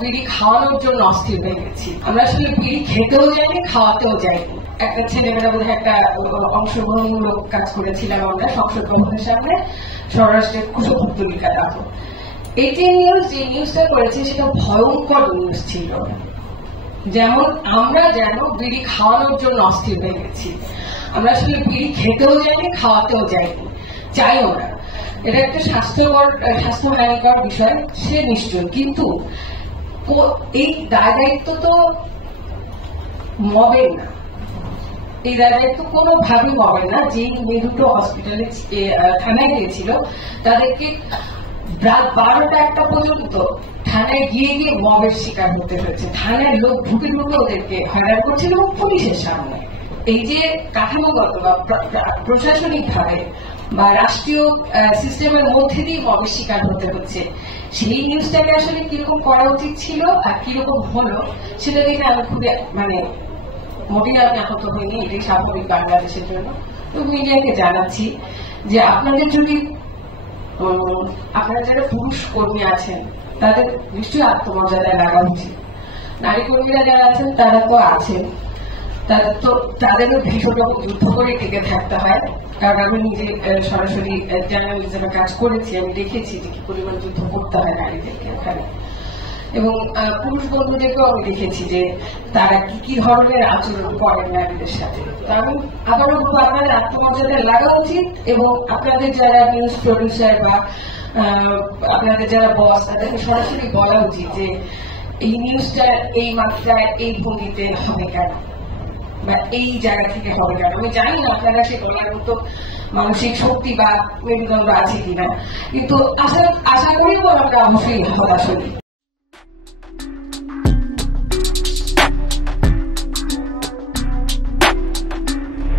বিড়ি খাওয়ানোর জন্য অস্থির হয়ে গেছি। আমরা আসলে বিড়ি খেতেও যাইনি, খাওয়াতেও যাইনি। একটা ছেলেমেয়েরা বোধহয় একটা অংশগ্রহণমূলক কাজ করেছিলাম আমরা সংসদ ভবনের সামনে, স্বরাষ্ট্রের কুশপুত্তলিকা দাহ। এটিএন নিউজ যে নিউজটা করেছে সেটা ভয়ঙ্কর নিউজ ছিল। যেমন আমরা যেন বিড়ি খাওয়ানোর জন্য অস্থির হয়ে গেছি। আমরা আসলে বিড়ি খেতেও যাইনি, খাওয়াতেও যাইনি, চাইও না। এটা একটা স্বাস্থ্যহানিকর বিষয়, সে নিশ্চয়। কিন্তু এই দায় দায়িত্ব তো মবের না, এই দায় দায়িত্ব কোনোভাবে মবের না। যে মেয়ে দুটো হসপিটালে থানায় গিয়েছিল তাদেরকে রাত 12টা-1টা পর্যন্ত থানায় গিয়ে গিয়ে মবের শিকার হতে হয়েছে। থানায় লোক ঢুকে ঢুকে ওদেরকে হয়রান করছিল এবং পুলিশের সামনে। এই যে কাঠামোগত বা প্রশাসনিক ভাবে বা রাষ্ট্রীয় সিস্টেমের মধ্যে দিয়ে মবের শিকার হতে হচ্ছে, সেই নিউজটাকে আসলে কিরকম করা উচিত ছিল আর কিরকম হলো সেটা দেখে আমি খুবই মোটেই আমি আহত হইনি। এটাই স্বাভাবিক বাংলাদেশের জন্য। তো মিডিয়াকে জানাচ্ছি যে আপনাদের যদি আপনারা যারা পুরুষ কর্মী আছেন তাদের নিশ্চয়ই আত্মমর্যাদায় লাগা উচিত। নারী কর্মীরা যারা আছেন তারা তো আছেন, তাদেরও ভীষণ যুদ্ধ করে টিকে থাকতে হয়। কারণ আমি নিজে সরাসরি জার্নালিজমে কাজ করেছি, আমি দেখেছি যে কি পরিমাণ যুদ্ধ করতে হয় নারীদেরকে ওখানে। এবং পুরুষ বন্ধুদেরকেও আমি দেখেছি যে তারা কি কি ধরনের আচরণ করেন নারীদের সাথে। তো আমি আবারও বলবো আপনাদের আত্মমর্যাদায় লাগা উচিত এবং আপনাদের যারা নিউজ প্রডিউসার বা আপনাদের যারা বস তাদেরকে সরাসরি বলা উচিত যে এই নিউজটা এই মাত্রায় এই ভঙ্গিতে হবে কেন বা এই জায়গা থেকে হবে কেন। আমি জানি না আপনারা সে বলার মতো মানসিক শক্তি বা মেরুদণ্ড আছে কিনা, কিন্তু আশা করি আমরা অবশ্যই হতাশ হই।